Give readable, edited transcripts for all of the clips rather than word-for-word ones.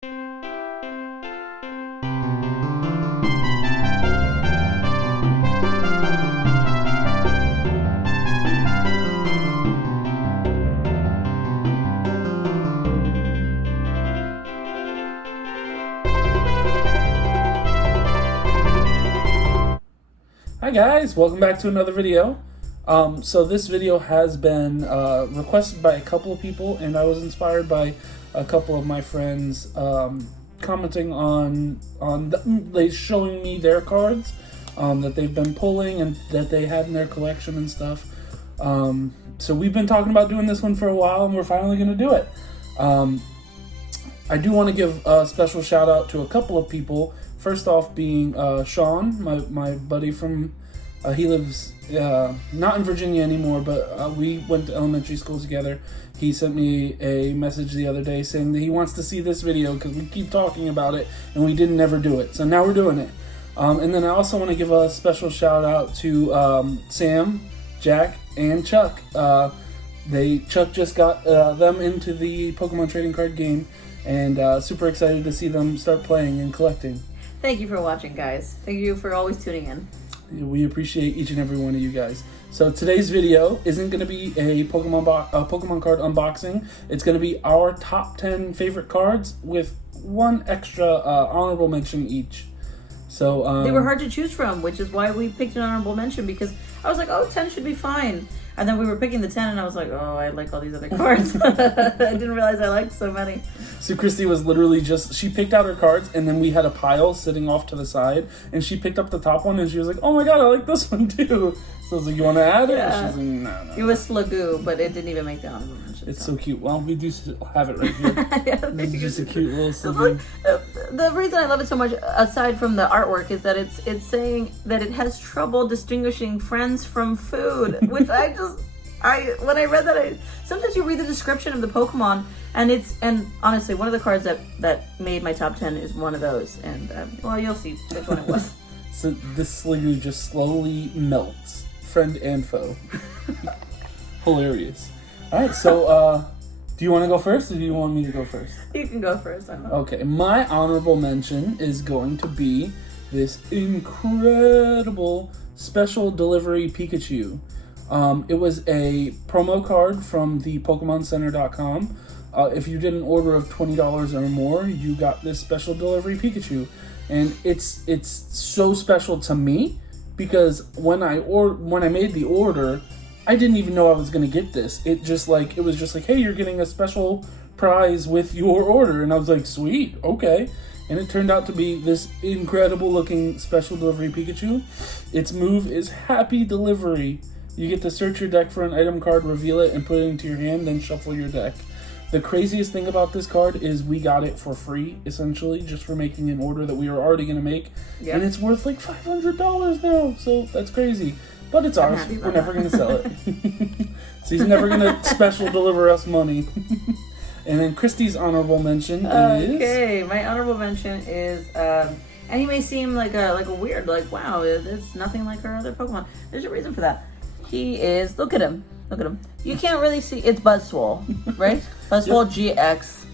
Hi guys, welcome back to another video. So this video has been requested by a couple of people, and I was inspired by a couple of my friends commenting on they showing me their cards that they've been pulling and that they had in their collection and stuff. So we've been talking about doing this one for a while, and we're finally going to do it. I do want to give a special shout out to a couple of people. First off being Sean, my buddy from, he lives not in Virginia anymore, but we went to elementary school together. He sent me a message the other day saying that he wants to see this video because we keep talking about it and we didn't ever do it. So now we're doing it. And then I also want to give a special shout out to Sam, Jack, and Chuck. Chuck just got them into the Pokemon trading card game, and super excited to see them start playing and collecting. Thank you for watching, guys. Thank you for always tuning in. We appreciate each and every one of you guys. So today's video isn't going to be a Pokemon card unboxing. It's going to be our top 10 favorite cards with one extra honorable mention each. So they were hard to choose from, which is why we picked an honorable mention, because I was like, oh, 10 should be fine. And then we were picking the 10, and I was like, oh, I like all these other cards. I didn't realize I liked so many. So Christy was literally she picked out her cards, and then we had a pile sitting off to the side, and she picked up the top one, and she was like, oh my god, I like this one too. So I was like, you want to add it? Yeah. And she's like, no. It was Slagoo, but it didn't even make the honorable mention. It's so cute. Well, we do have it right here. Yeah, this is just a cute little sibling. The reason I love it so much, aside from the artwork, is that it's saying that it has trouble distinguishing friends from food, which when I read that, sometimes you read the description of the Pokemon, and honestly, one of the cards that made my top 10 is one of those, and well, you'll see which one it was. So this Slagoo just slowly melts, friend and foe. Hilarious. All right, so do you want to go first, or do you want me to go first? You can go first. I know. Okay, my honorable mention is going to be this incredible special delivery Pikachu. It was a promo card from the PokemonCenter.com. If you did an order of $20 or more, you got this special delivery Pikachu. And it's so special to me because when I made the order, I didn't even know I was going to get this. It was just like, hey, you're getting a special prize with your order. And I was like, sweet, okay. And it turned out to be this incredible looking special delivery Pikachu. Its move is Happy Delivery. You get to search your deck for an item card, reveal it, and put it into your hand, then shuffle your deck. The craziest thing about this card is we got it for free, essentially, just for making an order that we were already going to make. Yep. And it's worth like $500 now, so that's crazy. But it's ours. We're never going to sell it. So he's never going to special deliver us money. And then Christy's honorable mention is... Okay, my honorable mention is... and he may seem like a weird, like, wow, it's nothing like our other Pokemon. There's a reason for that. He is... Look at him. Look at him. You can't really see... It's Buzzwole, right? Buzzwole yep. GX.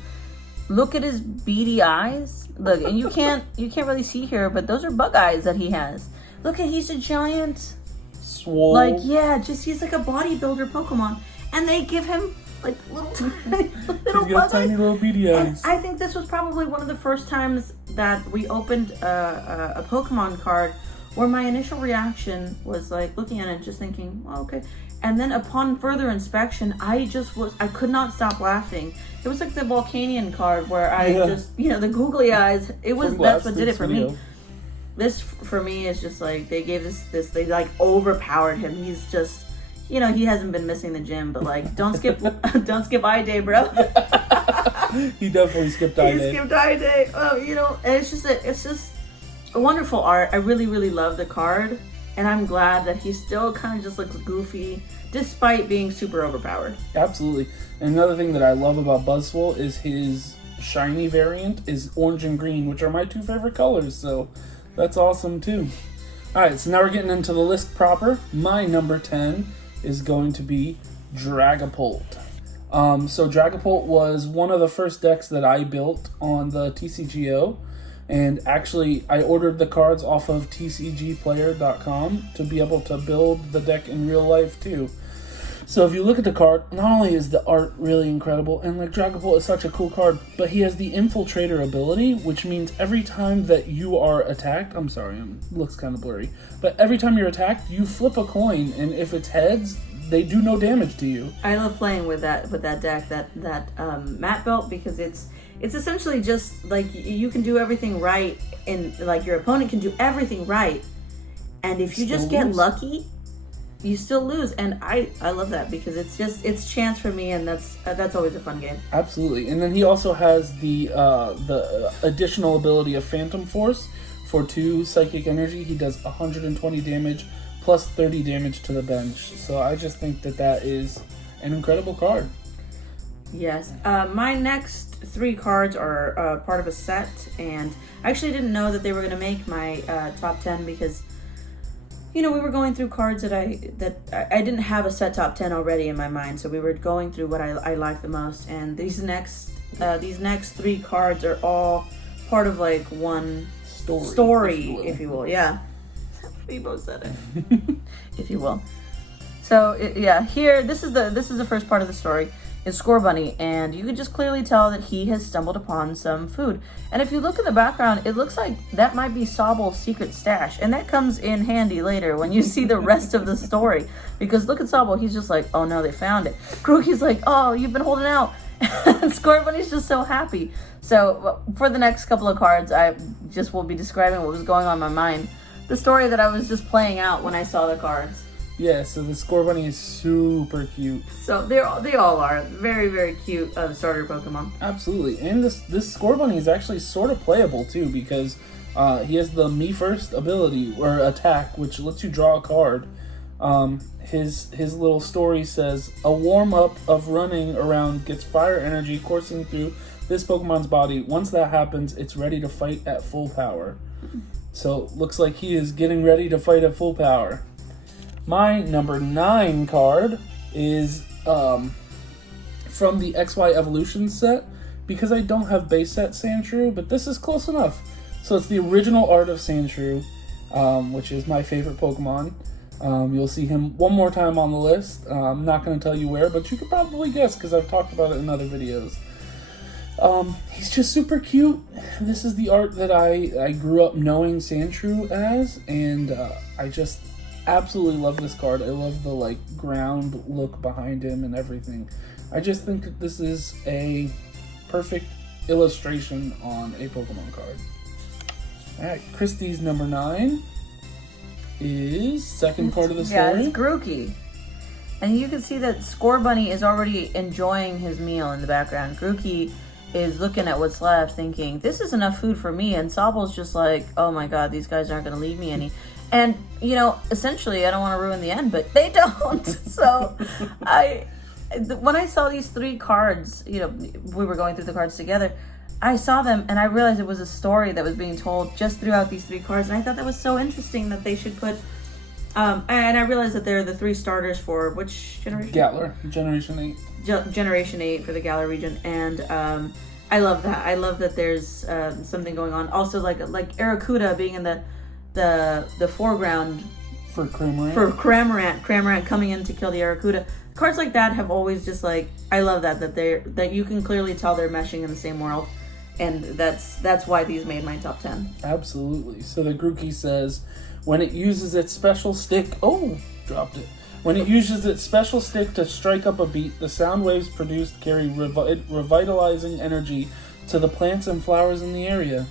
Look at his beady eyes. Look, and you can't really see here, but those are bug eyes that he has. Look at, he's a giant... Swole. Like, yeah, he's like a bodybuilder Pokemon. And they give him, like, little tiny little beady eyes. And I think this was probably one of the first times that we opened a Pokemon card where my initial reaction was like looking at it and just thinking, well, okay. And then upon further inspection, I could not stop laughing. It was like the Volcanion card where the googly eyes, that's what did it for me. This for me is just like, they gave they like overpowered him. He's just, he hasn't been missing the gym, but like, don't skip eye day, bro. He definitely skipped eye day. He skipped eye day. Oh, and it's just a wonderful art. I really, really love the card, and I'm glad that he still kind of just looks goofy despite being super overpowered. Absolutely. And another thing that I love about Buzzwole is his shiny variant is orange and green, which are my two favorite colors, so that's awesome too. Alright, so now we're getting into the list proper. My number 10 is going to be Dragapult. So Dragapult was one of the first decks that I built on the TCGO. And actually, I ordered the cards off of tcgplayer.com to be able to build the deck in real life, too. So if you look at the card, not only is the art really incredible, and like Dragapult is such a cool card, but he has the Infiltrator ability, which means every time that you are attacked, I'm sorry, it looks kind of blurry, but every time you're attacked, you flip a coin, and if it's heads, they do no damage to you. I love playing with that deck, that Matt built, because it's essentially just like you can do everything right, and like your opponent can do everything right, and if you just get lucky, you still lose. And I love that, because it's chance for me, and that's always a fun game. Absolutely. And then he also has the additional ability of Phantom Force for 2 psychic energy. He does 120 damage plus 30 damage to the bench. So I just think that is an incredible card. Yes. My next 3 cards are part of a set, and I actually didn't know that they were going to make my top 10, because we were going through cards that I didn't have a set top 10 already in my mind, so we were going through what I like the most, and these next 3 cards are all part of like one story, if you will. Yeah, we both said it, if you will. So here this is the first part of the story. Is Scorbunny, and you can just clearly tell that he has stumbled upon some food. And if you look in the background, it looks like that might be Sobble's secret stash, and that comes in handy later when you see the rest of the story. Because look at Sobble, he's just like, oh no, they found it. Grookey's like, oh, you've been holding out. And Scorbunny's just so happy. So for the next couple of cards, I just will be describing what was going on in my mind. The story that I was just playing out when I saw the cards. Yeah, so the Scorbunny is super cute. So they all are very, very cute starter Pokemon. Absolutely, and this Scorbunny is actually sort of playable too, because he has the Me First ability or attack, which lets you draw a card. His little story says a warm up of running around gets fire energy coursing through this Pokemon's body. Once that happens, it's ready to fight at full power. So looks like he is getting ready to fight at full power. My number 9 card is from the XY Evolution set, because I don't have base set Sandshrew, but this is close enough. So it's the original art of Sandshrew, which is my favorite Pokemon. You'll see him one more time on the list. I'm not going to tell you where, but you could probably guess because I've talked about it in other videos. He's just super cute. This is the art that I grew up knowing Sandshrew as, and I just absolutely love this card. I love the ground look behind him and everything. I just think that this is a perfect illustration on a Pokemon card. Alright, Christy's number 9 is second part of the story. Yeah, it's Grookey. And you can see that Scorbunny is already enjoying his meal in the background. Grookey is looking at what's left thinking, this is enough food for me. And Sobble's just like, oh my god, these guys aren't going to leave me any. And, essentially, I don't want to ruin the end, but they don't. So, when I saw these 3 cards, we were going through the cards together, I saw them and I realized it was a story that was being told just throughout these 3 cards. And I thought that was so interesting that they should put, and I realized that they're the 3 starters for which generation? Galar, Generation 8. Generation 8 for the Galar region. And, I love that. I love that there's something going on. Also, like Arrokuda being in the foreground for Cramorant. Cramorant coming in to kill the Arrokuda. Cards like that have always just I love that you can clearly tell they're meshing in the same world, and that's why these made my top 10. Absolutely. So the Grookey says, when it uses its special stick, dropped it. When it uses its special stick to strike up a beat, the sound waves produced carry revitalizing energy to the plants and flowers in the area.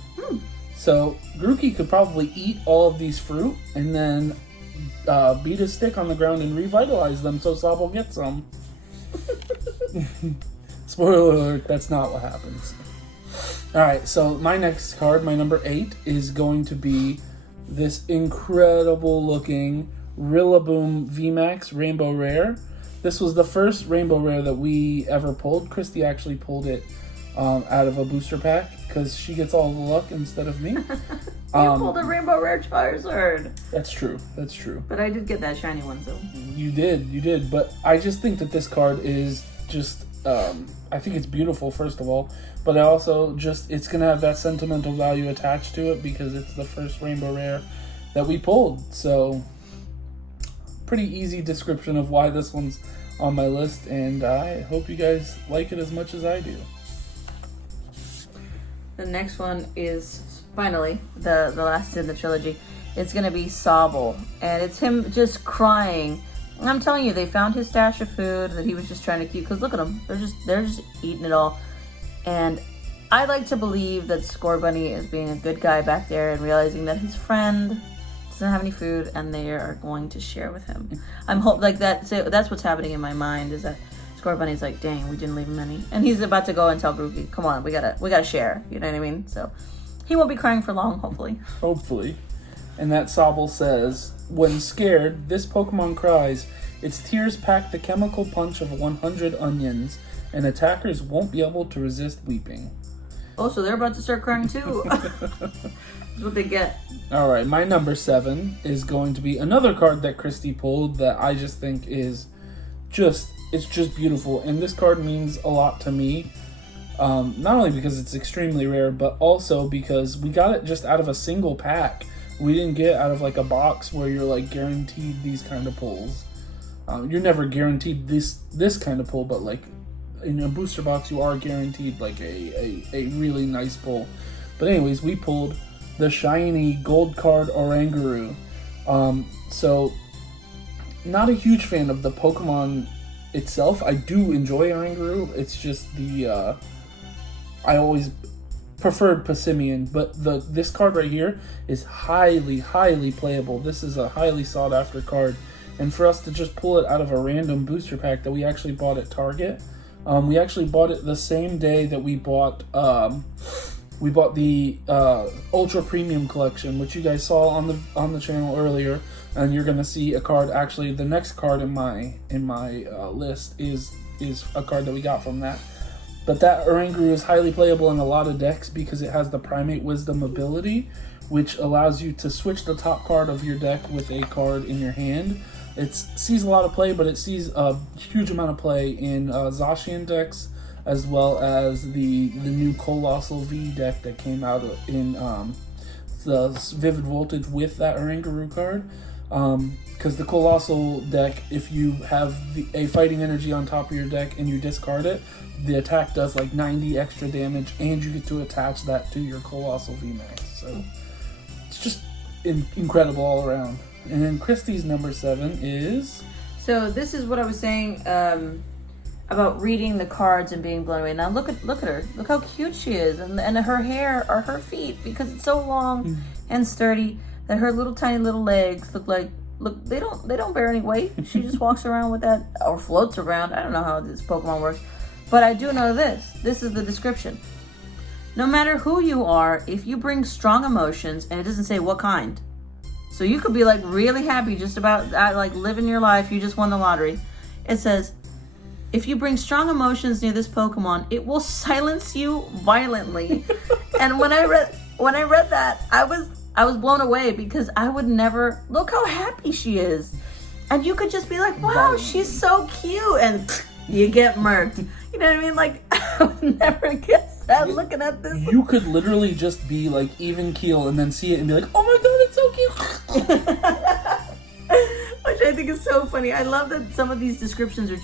So Grookey could probably eat all of these fruit and then beat a stick on the ground and revitalize them so Sobble gets some. Spoiler alert, that's not what happens. Alright, so my next card, my number 8, is going to be this incredible looking Rillaboom VMAX Rainbow Rare. This was the first Rainbow Rare that we ever pulled. Christy actually pulled it out of a booster pack because she gets all the luck instead of me. You pulled a Rainbow Rare Charizard. That's true. But I did get that shiny one, so. You did. But I just think that this card is just I think it's beautiful, first of all, but I also it's gonna have that sentimental value attached to it because it's the first Rainbow Rare that we pulled. So pretty easy description of why this one's on my list, and I hope you guys like it as much as I do. The next one is finally the last in the trilogy. It's gonna be Sobble, and it's him just crying. And I'm telling you, they found his stash of food that he was just trying to keep. Because look at them, they're just eating it all. And I like to believe that Scorbunny is being a good guy back there and realizing that his friend doesn't have any food, and they are going to share with him. I'm that's what's happening in my mind, is that Scorbunny's like, dang, we didn't leave him any, and he's about to go and tell Grookey, come on, we gotta share. You know what I mean? So he won't be crying for long, hopefully. Hopefully. And that Sobble says, when scared, this Pokemon cries. Its tears pack the chemical punch of 100 onions, and attackers won't be able to resist weeping. Oh, so they're about to start crying too. That's what they get. All right, my number 7 is going to be another card that Christy pulled that I just think is it's just beautiful. And this card means a lot to me. Not only because it's extremely rare, but also because we got it just out of a single pack. We didn't get out of like a box where you're like guaranteed these kind of pulls. You're never guaranteed this kind of pull, but like in a booster box, you are guaranteed like a really nice pull. But anyways, we pulled the shiny gold card Oranguru. So not a huge fan of the Pokemon itself. I do enjoy Oranguru. It's just I always preferred Passimian, but this card right here is highly playable. This is a highly sought after card, and for us to just pull it out of a random booster pack that we actually bought at Target, we actually bought it the same day that we bought the Ultra Premium Collection, which you guys saw on the channel earlier, and you're gonna see a card. Actually, the next card in my list is a card that we got from that. But that Oranguru is highly playable in a lot of decks because it has the Primate Wisdom ability, which allows you to switch the top card of your deck with a card in your hand. It sees a lot of play, but it sees a huge amount of play in Zashian decks, as well as the new Colossal V deck that came out in the Vivid Voltage with that Oranguru card. Because the Colossal deck, if you have a Fighting Energy on top of your deck and you discard it, the attack does like 90 extra damage, and you get to attach that to your Colossal VMAX. So it's just incredible all around. And then Christy's number 7 is... So this is what I was saying about reading the cards and being blown away. Now look at her. Look how cute she is, and her hair are her feet, because it's so long and sturdy that her little tiny little legs look they don't bear any weight. She just walks around with that, or floats around. I don't know how this Pokemon works, but I do know this is the description. No matter who you are, if you bring strong emotions, and it doesn't say what kind, so you could be like really happy just about like living your life, you just won the lottery. It says, if you bring strong emotions near this Pokemon, it will silence you violently. And when I read that, I was blown away, because I would never... Look how happy she is. And you could just be like, wow, she's so cute. And you get murked. You know what I mean? Like, I would never guess that looking at this. You could literally just be like even keel and then see it and be like, oh my god, it's so cute. Which I think is so funny. I love that some of these descriptions are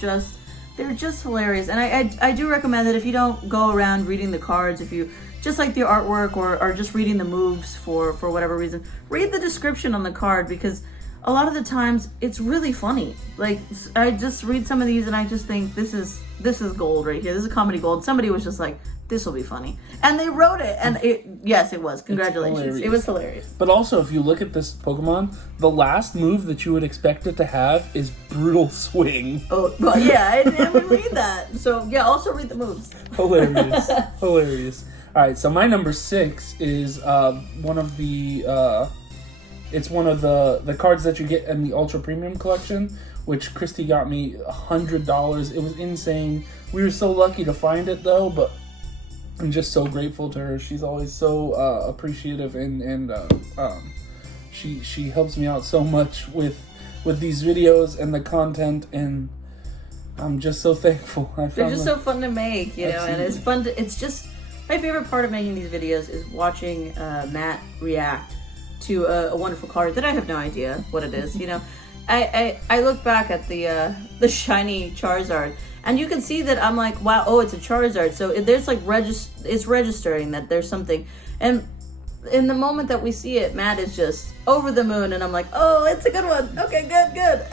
they're just hilarious. And I do recommend that if you don't go around reading the cards, if you just like the artwork or just reading the moves for whatever reason, read the description on the card, because a lot of the times it's really funny. Like, I just read some of these and I just think this is gold right here. This is comedy gold. Somebody was just like, this will be funny, and they wrote it, and it was. Congratulations, it was hilarious. But also, if you look at this Pokemon, the last move that you would expect it to have is Brutal Swing. Oh, well, yeah, I didn't read that. So yeah, also read the moves. Hilarious. All right, so my number 6 is one of the cards that you get in the Ultra Premium Collection, which Christy got me $100. It was insane. We were so lucky to find it though, but I'm just so grateful to her. She's always so appreciative, and she helps me out so much with these videos and the content, and I'm just so thankful. They're just so fun to make, you know, and it's fun to, it's just, my favorite part of making these videos is watching Matt react to a wonderful card that I have no idea what it is, you know. I look back at the shiny Charizard, and you can see that I'm like, wow, oh, it's a Charizard. So there's like it's registering that there's something. And in the moment that we see it, Matt is just over the moon, and I'm like, oh, it's a good one. Okay, good.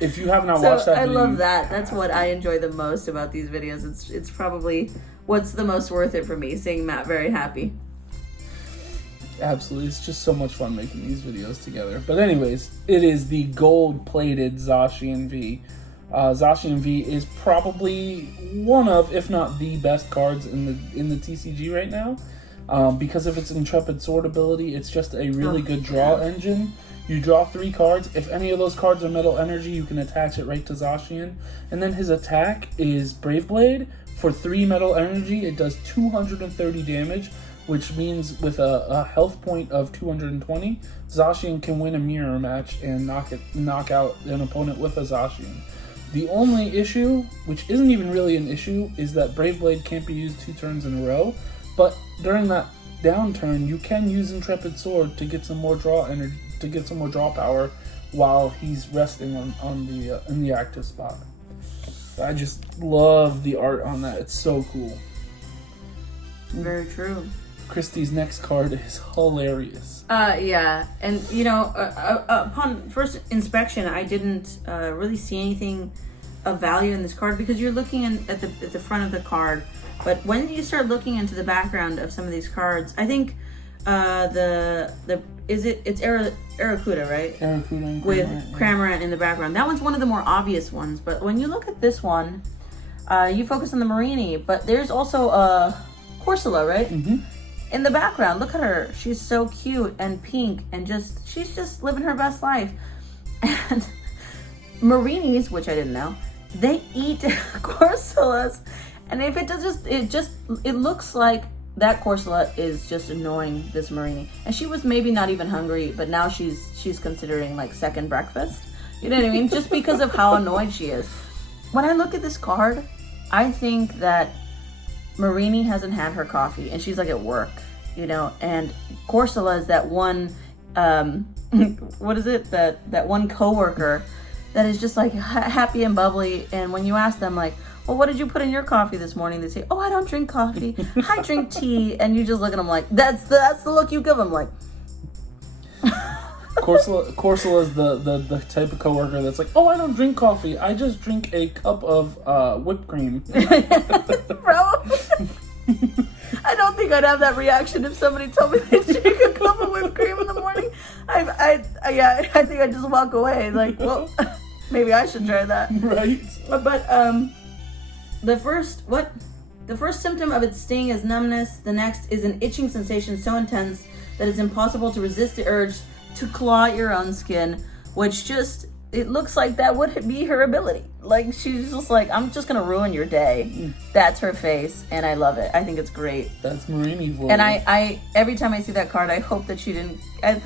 If you have not watched that video, I love that. That's what I enjoy the most about these videos. It's probably what's the most worth it for me, seeing Matt very happy. Absolutely. It's just so much fun making these videos together. But anyways, it is the gold-plated Zashian V. Zashian V is probably one of, if not the best cards in the TCG right now. Because of its Intrepid Sword ability, it's just a really good draw engine. You draw 3 cards. If any of those cards are Metal Energy, you can attach it right to Zashian. And then his attack is Brave Blade. For 3 Metal Energy, it does 230 damage, which means with a health point of 220, Zashian can win a mirror match and knock out an opponent with a Zashian. The only issue, which isn't even really an issue, is that Brave Blade can't be used 2 turns in a row. But during that downturn, you can use Intrepid Sword to get some more draw energy, to get some more draw power while he's resting in the active spot. I just love the art on that. It's so cool. Very true. Christy's next card is hilarious. Yeah, and you know, upon first inspection, I didn't really see anything of value in this card because you're looking at the front of the card. But when you start looking into the background of some of these cards, I think it's Arrokuda, right? Arrokuda with Cramorant in the background. That one's one of the more obvious ones. But when you look at this one, you focus on the Marini, but there's also a Corsola, right? Mm-hmm. In the background, look at her. She's so cute and pink, and she's just living her best life. And Marinis, which I didn't know, they eat Corsolas. And if it looks like that Corsola is just annoying this Marini. And she was maybe not even hungry, but now she's considering like second breakfast. You know what I mean? Just because of how annoyed she is. When I look at this card, I think that Marini hasn't had her coffee and she's like at work, you know, and Corsola is that one, what is it? That one coworker that is just like happy and bubbly. And when you ask them like, well, what did you put in your coffee this morning? They say, oh, I don't drink coffee. I drink tea. And you just look at them like, that's the look you give them, like. Corsola is the type of coworker that's like, oh, I don't drink coffee. I just drink a cup of whipped cream. Probably. I don't think I'd have that reaction if somebody told me they drink a cup of whipped cream in the morning. I think I'd just walk away. Like, well, maybe I should try that. Right. But the first symptom of its sting is numbness. The next is an itching sensation so intense that it's impossible to resist the urge to claw at your own skin, which just, it looks like that would be her ability. Like, she's just like, I'm just gonna ruin your day. That's her face, and I love it. I think it's great. That's Marini voice. And I every time I see that card, I hope that she didn't catch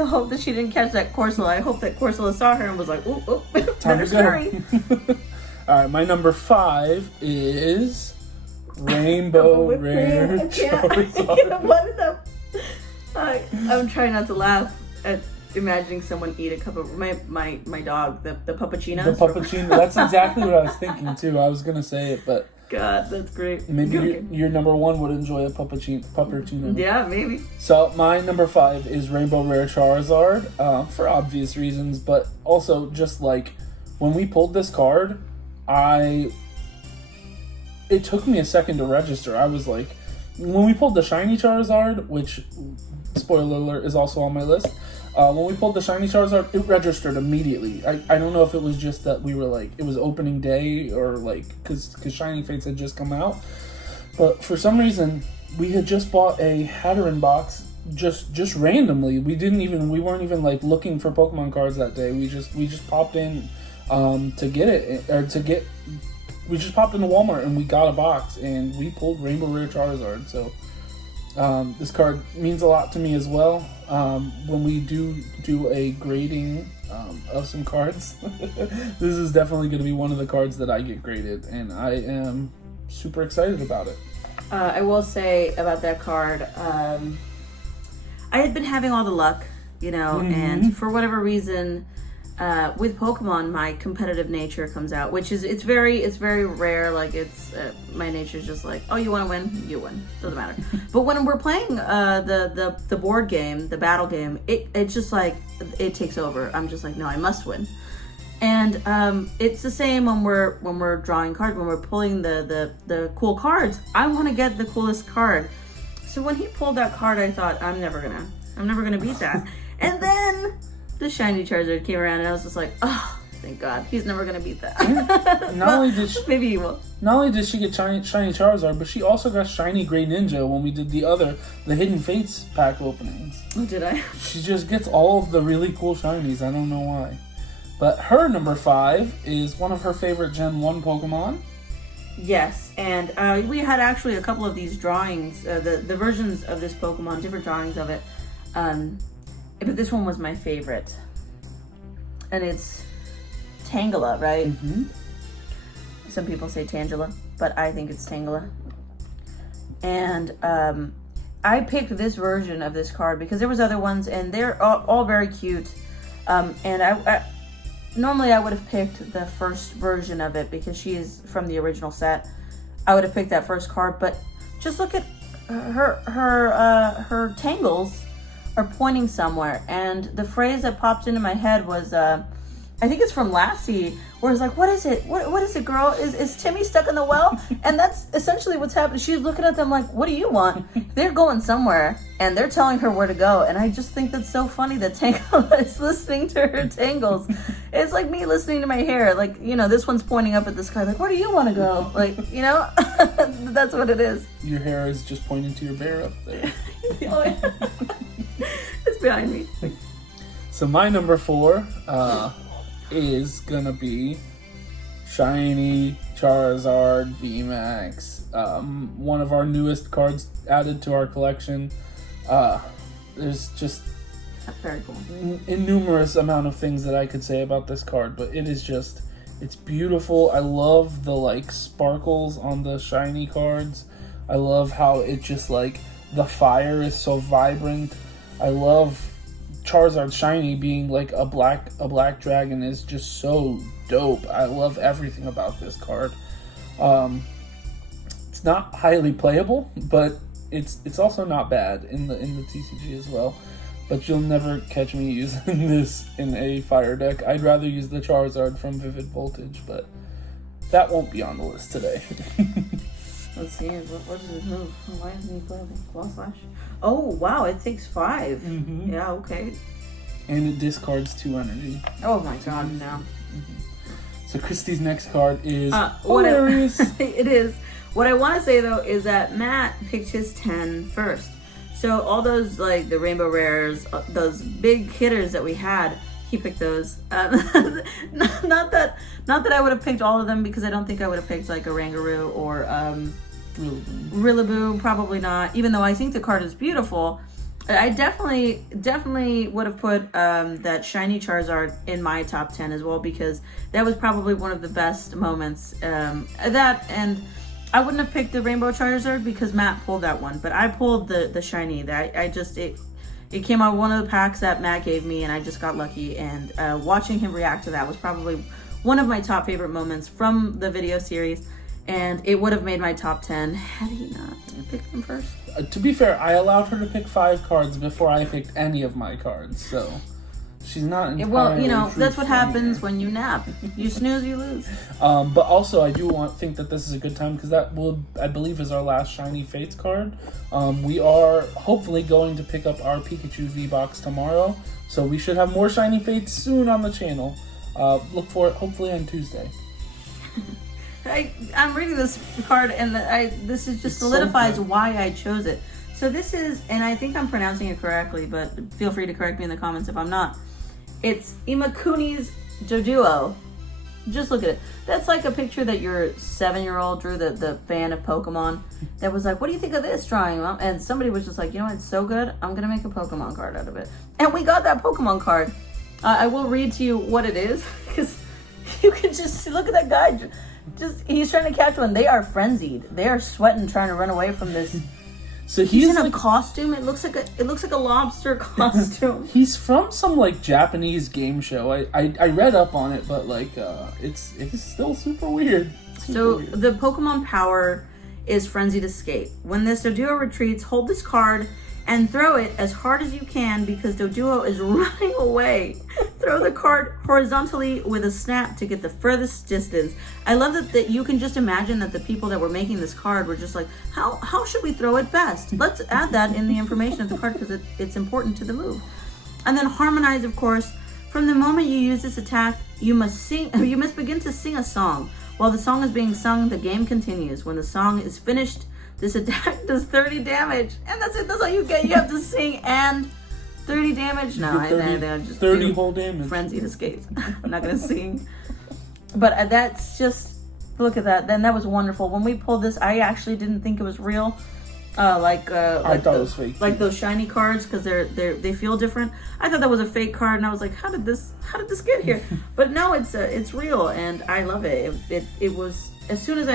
that Corsola. I hope that Corsola saw her and was like, oh, time to scurry. All right, my number 5 is Rainbow Rare Charizard. What is that? I'm trying not to laugh at imagining someone eat a cup of my dog, the Puppuccino. The Puppuccino. That's exactly what I was thinking too. I was gonna say it, but God, that's great. Maybe your number 1 would enjoy a Puppuccino. Yeah, maybe. So my number 5 is Rainbow Rare Charizard, for obvious reasons, but also just like when we pulled this card, it took me a second to register. I was like, when we pulled the shiny Charizard, which, spoiler alert, is also on my list. When we pulled the shiny Charizard, it registered immediately. I don't know if it was just that we were like, it was opening day or like, because Shiny Fates had just come out. But for some reason, we had just bought a Hatteran box just randomly. We weren't even like looking for Pokemon cards that day. We just popped in to get it, we just popped into Walmart and we got a box and we pulled Rainbow Rare Charizard. So This card means a lot to me as well. When we do a grading of some cards, this is definitely going to be one of the cards that I get graded, and I am super excited about it. I will say about that card, I had been having all the luck, and for whatever reason, with Pokemon, my competitive nature comes out, which is it's very rare. Like my nature's just like, oh, you want to win, you win, doesn't matter. But when we're playing the board game, the battle game, it's just like it takes over. I'm just like, no, I must win. And it's the same when we're drawing cards, when we're pulling the cool cards. I want to get the coolest card. So when he pulled that card, I thought, I'm never gonna beat that. And then the shiny Charizard came around, and I was just like, oh, thank God, he's never gonna beat that. Maybe he will. Not only did she get shiny Charizard, but she also got shiny Great Ninja when we did the Hidden Fates pack openings. Oh, did I? She just gets all of the really cool shinies. I don't know why. But her number 5 is one of her favorite Gen 1 Pokemon. Yes, and we had actually a couple of these drawings, the versions of this Pokemon, different drawings of it. But this one was my favorite. And it's Tangela, right? Mm-hmm. Some people say Tangela, but I think it's Tangela. And I picked this version of this card because there was other ones, and they're all very cute. And I normally I would have picked the first version of it because she is from the original set. I would have picked that first card, but just look at her tangles are pointing somewhere, and the phrase that popped into my head was I think it's from Lassie, where it's like, what is it? What is it, girl? Is Timmy stuck in the well? And that's essentially what's happening. She's looking at them like, what do you want? They're going somewhere, and they're telling her where to go. And I just think that's so funny that Tangela is listening to her tangles. It's like me listening to my hair. Like, this one's pointing up at the sky, like, where do you want to go? Like, that's what it is. Your hair is just pointing to your bear up there. Oh, yeah. It's behind me. So my number 4 is gonna be shiny Charizard VMAX. One of our newest cards added to our collection. There's just very cool. Innumerous amount of things that I could say about this card, but it's beautiful. I love the sparkles on the shiny cards. I love how it just the fire is so vibrant. I love Charizard shiny being a black dragon is just so dope. I love everything about this card. It's not highly playable, but it's also not bad in the TCG as well. But you'll never catch me using this in a fire deck. I'd rather use the Charizard from Vivid Voltage, but that won't be on the list today. Let's see. What does it move? Why isn't he playing Claw Slash? Oh, wow. It takes 5. Mm-hmm. Yeah, okay. And it discards 2 energy. Oh, my God, no. Mm-hmm. So Christy's next card is hilarious. It is. What I want to say, though, is that Matt picked his 10 first. So all those, the Rainbow Rares, those big hitters that we had, he picked those. Not that I would have picked all of them, because I don't think I would have picked a Rangaroo or Rillaboom. Probably not. Even though I think the card is beautiful, I definitely would have put that shiny Charizard in my top 10 as well, because that was probably one of the best moments. That, and I wouldn't have picked the Rainbow Charizard because Matt pulled that one, but I pulled the shiny. That it came out of one of the packs that Matt gave me, and I just got lucky. And watching him react to that was probably one of my top favorite moments from the video series, and it would have made my top 10 had he not picked them first. To be fair, I allowed her to pick 5 cards before I picked any of my cards, so she's not entirely that's what happens when you nap. You snooze, you lose. But also, I do think that this is a good time, because that I believe, is our last Shiny Fates card. We are hopefully going to pick up our Pikachu V-Box tomorrow, so we should have more Shiny Fates soon on the channel. Look for it hopefully on Tuesday. I'm reading this card, and this is just solidifies why I chose it. So this is, and I think I'm pronouncing it correctly, but feel free to correct me in the comments if I'm not. It's Imakuni's Doduo. Just look at it. That's like a picture that your 7-year-old drew, the fan of Pokemon, that was like, what do you think of this drawing, Mom? And somebody was just like, you know what, it's so good, I'm going to make a Pokemon card out of it. And we got that Pokemon card. I will read to you what it is, because you can just see, look at that guy. He's trying to catch one. They are frenzied. They are sweating, trying to run away from this. So he's in a costume. It looks like a lobster costume. He's from some like Japanese game show. I read up on it, but like it's still super weird. The Pokemon power is Frenzied Escape. When this Doduo retreats, hold this card and throw it as hard as you can because Doduo is running away. Throw the card horizontally with a snap to get the furthest distance. I love that you can just imagine that the people that were making this card were just like, how should we throw it best? Let's add that in the information of the card because it's important to the move. And then Harmonize, of course. From the moment you use this attack, you must begin to sing a song. While the song is being sung, the game continues. When the song is finished, this attack does 30 damage. And that's it. That's all you get. You have to sing and 30 damage. No, I just 30 whole damage. Frenzied Escape. I'm not going to sing. But that's just, look at that. Then that was wonderful. When we pulled this, I actually didn't think it was real. I thought it was fake. Like those shiny cards, because they feel different. I thought that was a fake card, and I was like, how did this get here? But no, it's real, and I love it. It was as soon as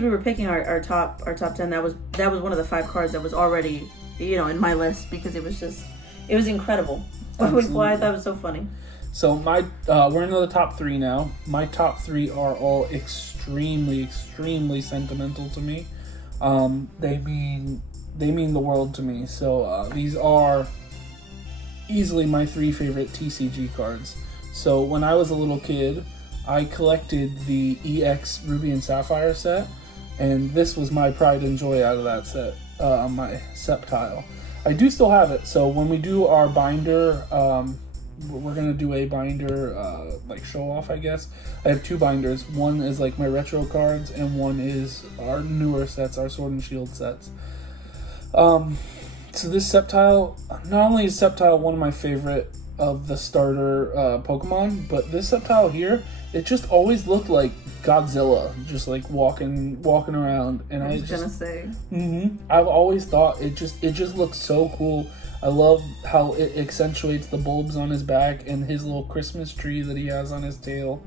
we were picking our top 10, that was one of the 5 cards that was already in my list because it was incredible. I thought it was so funny. So we're into the top 3 now. My top 3 are all extremely sentimental to me. They mean the world to me. So these are easily my 3 favorite TCG cards. So when I was a little kid, I collected the EX Ruby and Sapphire set, and this was my pride and joy out of that set, my Sceptile. I do still have it, so when we do our binder, we're going to do a binder, like show off, I guess. I have 2 binders. One is like my retro cards, and one is our newer sets, our Sword and Shield sets. So this Sceptile, not only is Sceptile one of my favorite of the starter Pokemon, but this Sceptile here, it just always looked like Godzilla, just like walking around. And I was gonna say, I've always thought it just looks so cool. I love how it accentuates the bulbs on his back and his little Christmas tree that he has on his tail.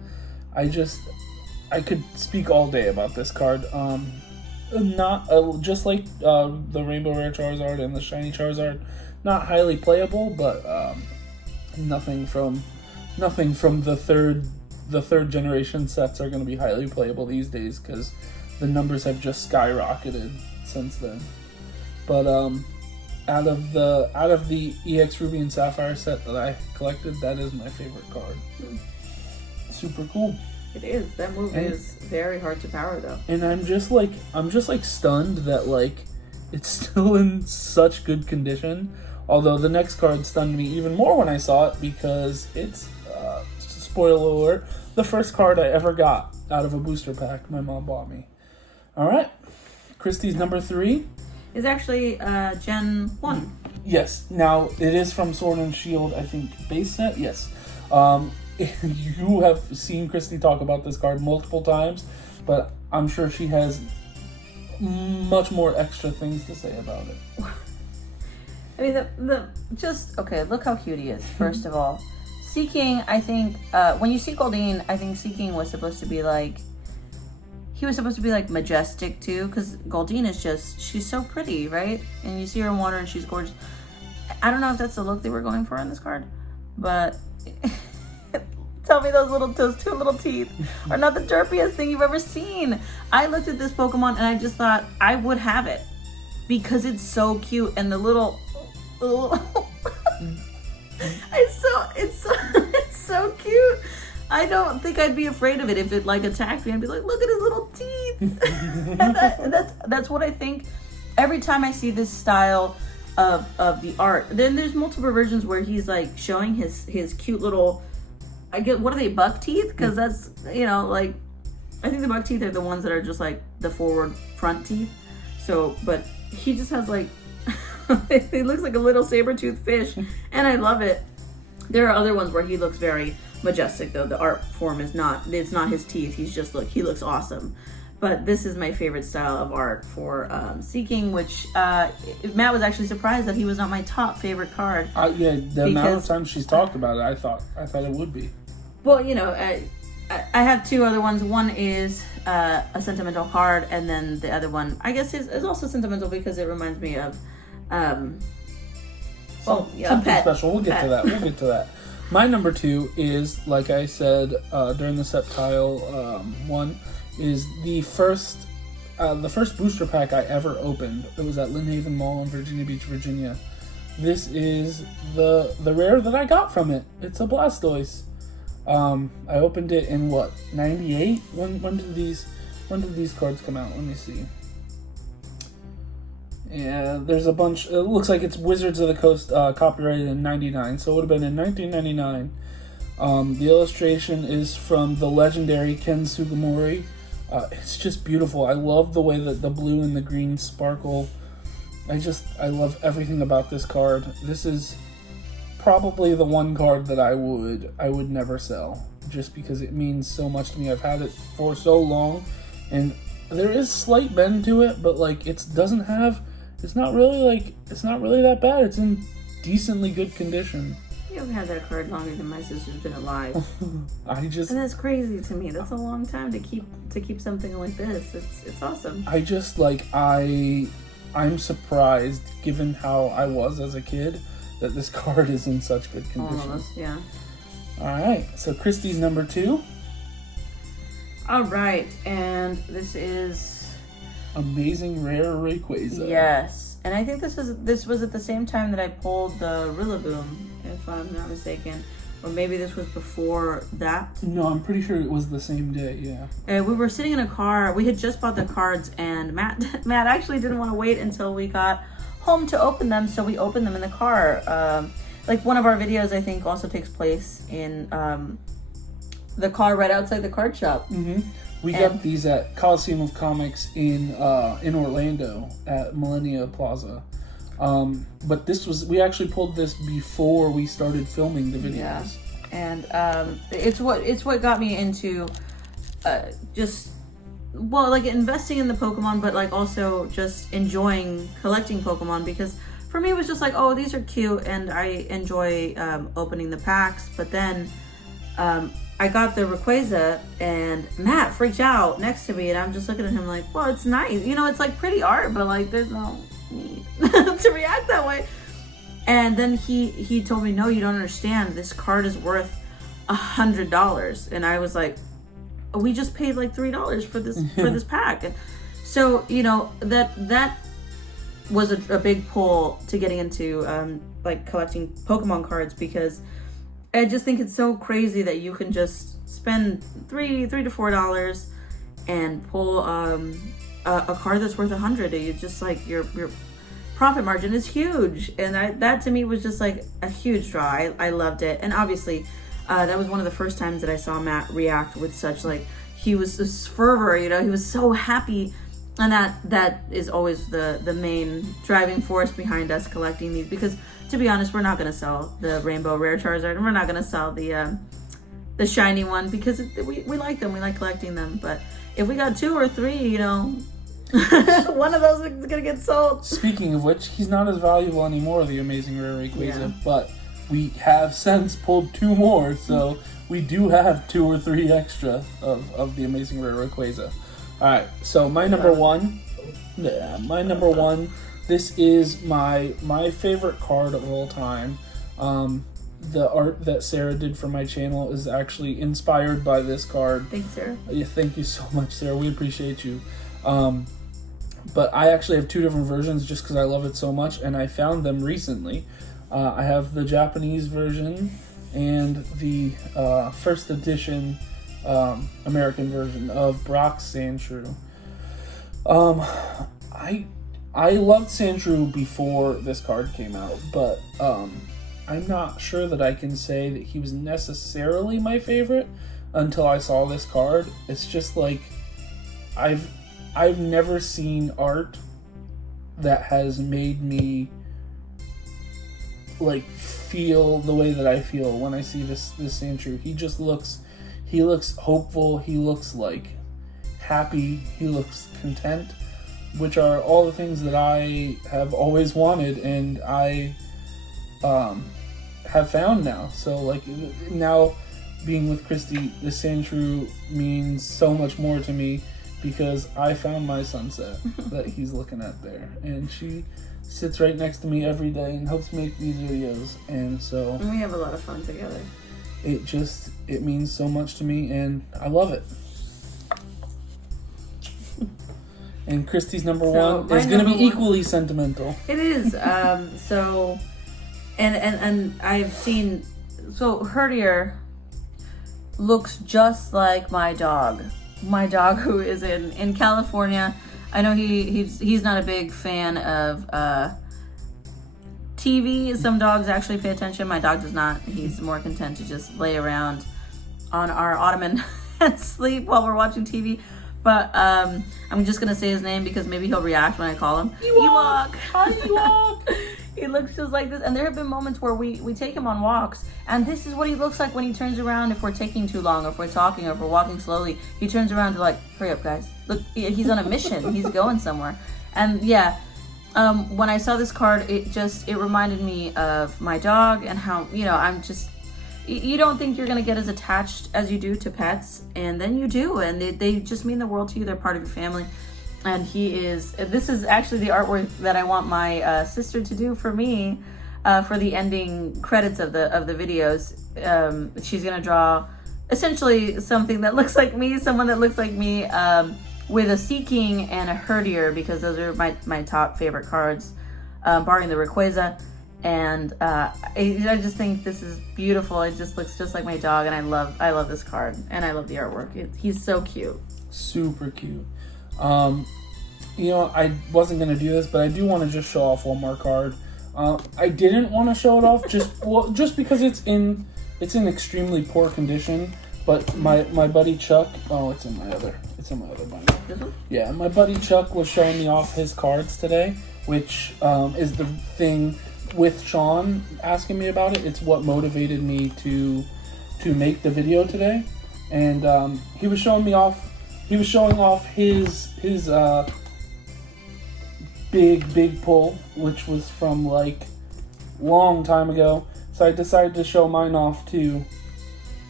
I could speak all day about this card. Not just like the Rainbow Rare Charizard and the Shiny Charizard, not highly playable, but nothing from the third generation sets are going to be highly playable these days because the numbers have just skyrocketed since then. But out of the EX Ruby and Sapphire set that I collected, that is my favorite card. Super cool. It is. That move is very hard to power though. And I'm just like stunned that like it's still in such good condition. Although the next card stunned me even more when I saw it because it's spoiler alert, the first card I ever got out of a booster pack my mom bought me. All right. Christy's number 3 is actually Gen 1. Yes. Now, it is from Sword and Shield, I think, base set. Yes. You have seen Christy talk about this card multiple times, but I'm sure she has much more extra things to say about it. I mean, look how cute he is, first of all. Seeking, I think, when you see Goldeen, I think Seeking was supposed to be like, majestic too, because Goldeen is she's so pretty, right? And you see her in water and she's gorgeous. I don't know if that's the look they were going for on this card, but tell me those 2 little teeth are not the derpiest thing you've ever seen. I looked at this Pokemon and I just thought I would have it because it's so cute, and the little it's so cute. I don't think I'd be afraid of it if it like attacked me. I'd be like, look at his little teeth. And that's what I think every time I see this style of the art. Then there's multiple versions where he's like showing his cute little, what are they, buck teeth? Because that's, like, I think the buck teeth are the ones that are just like the forward front teeth. So, but he just has like, it looks like a little saber-toothed fish, and I love it. There are other ones where he looks very majestic, though. The art form is not, it's not his teeth. He looks awesome. But this is my favorite style of art for Seeking, which Matt was actually surprised that he was not my top favorite card. Yeah, the amount of times she's talked about it, I thought it would be. Well, you know, I have two other ones. One is a sentimental card, and then the other one, I guess, is also sentimental because it reminds me of something special. We'll get to that. My number 2 is, like I said during the Sceptile one, is the first booster pack I ever opened. It was at Lynn Haven Mall in Virginia Beach, Virginia. This is the rare that I got from it. It's a Blastoise. I opened it in 98? When did these cards come out? Let me see. Yeah, there's a bunch. It looks like it's Wizards of the Coast copyrighted in 99, so it would have been in 1999. The illustration is from the legendary Ken Sugimori. It's just beautiful. I love the way that the blue and the green sparkle. I love everything about this card. This is probably the one card that I would never sell, just because it means so much to me. I've had it for so long, and there is slight bend to it, but like it's not really that bad. It's in decently good condition. You've had that card longer than my sister's been alive. And that's crazy to me. That's a long time to keep something like this. It's awesome. I'm surprised, given how I was as a kid, that this card is in such good condition. Almost, yeah. Alright, so Christy's number 2. Alright, and this is Amazing Rare Rayquaza. Yes. And I think this was at the same time that I pulled the Rillaboom, if I'm not mistaken. Or maybe this was before that. No, I'm pretty sure it was the same day, yeah. We were sitting in a car. We had just bought the cards, and Matt actually didn't want to wait until we got home to open them, so we opened them in the car. Like one of our videos, I think, also takes place in the car right outside the card shop. Mm-hmm. We got these at Coliseum of Comics in Orlando at Millennia Plaza. But we actually pulled this before we started filming the videos. Yeah. And it's what got me into investing in the Pokemon, but like also just enjoying collecting Pokemon, because for me it was just like, oh, these are cute and I enjoy opening the packs. But then I got the Rayquaza and Matt freaked out next to me, and I'm just looking at him like, well, it's nice. You know, it's like pretty art, but like there's no need to react that way. And then he told me, no, you don't understand. This card is worth $100. And I was like, we just paid like $3 for this pack. And so, you know, that was a big pull to getting into like collecting Pokemon cards, because I just think it's so crazy that you can just spend $3 to $4 and pull a card that's worth $100. You just like your profit margin is huge, and that to me was just like a huge draw. I loved it, and obviously that was one of the first times that I saw Matt react with such like, he was this fervor. You know, he was so happy, and that is always the main driving force behind us collecting these, because to be honest, we're not going to sell the Rainbow Rare Charizard, and we're not going to sell the shiny one, because we like them. We like collecting them. But if we got 2 or 3, you know, one of those is going to get sold. Speaking of which, he's not as valuable anymore, the Amazing Rare Rayquaza, but we have since pulled 2 more, so we do have 2 or 3 extra of the Amazing Rare Rayquaza. Alright, so my number one, this is my favorite card of all time. The art that Sarah did for my channel is actually inspired by this card. Thanks, Sarah. Yeah, thank you so much, Sarah. We appreciate you. But I actually have 2 different versions just because I love it so much, and I found them recently. I have the Japanese version and the first edition American version of Brock's Sandshrew. I loved Sandshrew before this card came out, but I'm not sure that I can say that he was necessarily my favorite until I saw this card. It's just like I've never seen art that has made me like feel the way that I feel when I see this Sandshrew. He looks hopeful. He looks like happy. He looks content, which are all the things that I have always wanted, and I have found now. So like now being with Christy, the Sandshrew means so much more to me because I found my sunset that he's looking at there, and she sits right next to me every day and helps make these videos, and so we have a lot of fun together. It means so much to me, and I love it. And Christy's number one is going to be equally sentimental. It is. So, and I've seen, so Herdier looks just like my dog. My dog who is in California. I know he's not a big fan of TV. Some dogs actually pay attention. My dog does not. He's more content to just lay around on our ottoman and sleep while we're watching TV. But I'm just gonna say his name because maybe he'll react when I call him. Ewok! Hi, Ewok! He looks just like this. And there have been moments where we take him on walks, and this is what he looks like when he turns around if we're taking too long, or if we're talking, or if we're walking slowly. He turns around to like, hurry up, guys. Look, he's on a mission. He's going somewhere. And yeah, when I saw this card, it reminded me of my dog and how, you don't think you're going to get as attached as you do to pets, and then you do, and they just mean the world to you. They're part of your family. And this is actually the artwork that I want my sister to do for me for the ending credits of the videos. She's going to draw essentially something that looks like me, someone that looks like me, with a Seeking and a Herdier, because those are my top favorite cards, barring the Rayquaza. And I just think this is beautiful. It just looks just like my dog, and I love this card, and I love the artwork. He's so cute. Super cute. I wasn't gonna do this, but I do want to just show off one more card. I didn't want to show it off just because it's in extremely poor condition. But my buddy Chuck, it's in my other binder. Mm-hmm. Yeah, my buddy Chuck was showing me off his cards today, which is the thing with Sean asking me about it. It's what motivated me to make the video today, and he was showing off his big pull, which was from like long time ago. So I decided to show mine off too,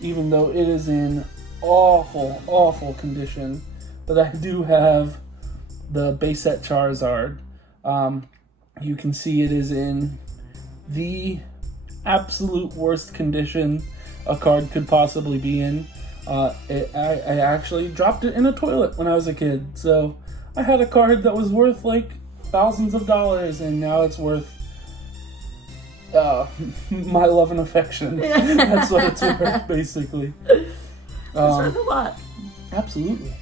even though it is in awful condition. But I do have the base set Charizard. You can see it is in the absolute worst condition a card could possibly be in. I actually dropped it in a toilet when I was a kid, so I had a card that was worth like thousands of dollars, and now it's worth my love and affection. That's what it's worth, basically. It's worth a lot. Absolutely.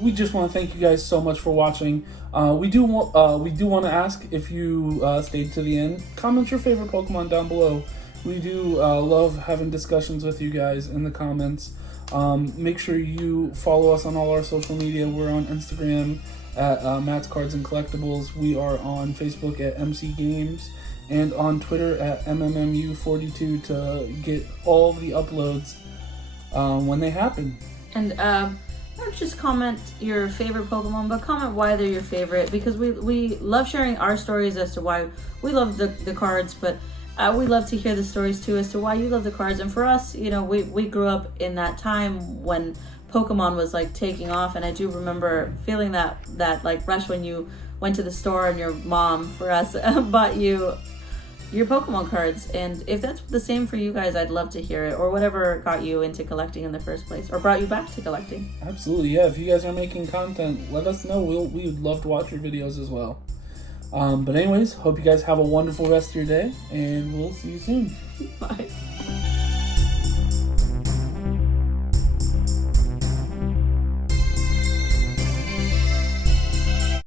We just want to thank you guys so much for watching. We do want to ask, if you stayed to the end, comment your favorite Pokemon down below. We do love having discussions with you guys in the comments. Make sure you follow us on all our social media. We're on Instagram at Matt's Cards and Collectibles. We are on Facebook at MCGames, and on Twitter at MMMU42 to get all the uploads when they happen. And not just comment your favorite Pokemon, but comment why they're your favorite, because we love sharing our stories as to why we love the cards, but we love to hear the stories too as to why you love the cards. And for us, we grew up in that time when Pokemon was like taking off, and I do remember feeling that like rush when you went to the store and your mom, for us, bought you your Pokemon cards. And if that's the same for you guys, I'd love to hear it, or whatever got you into collecting in the first place, or brought you back to collecting. Absolutely, yeah. If you guys are making content, let us know. We would love to watch your videos as well. But anyways, hope you guys have a wonderful rest of your day, and we'll see you soon. Bye.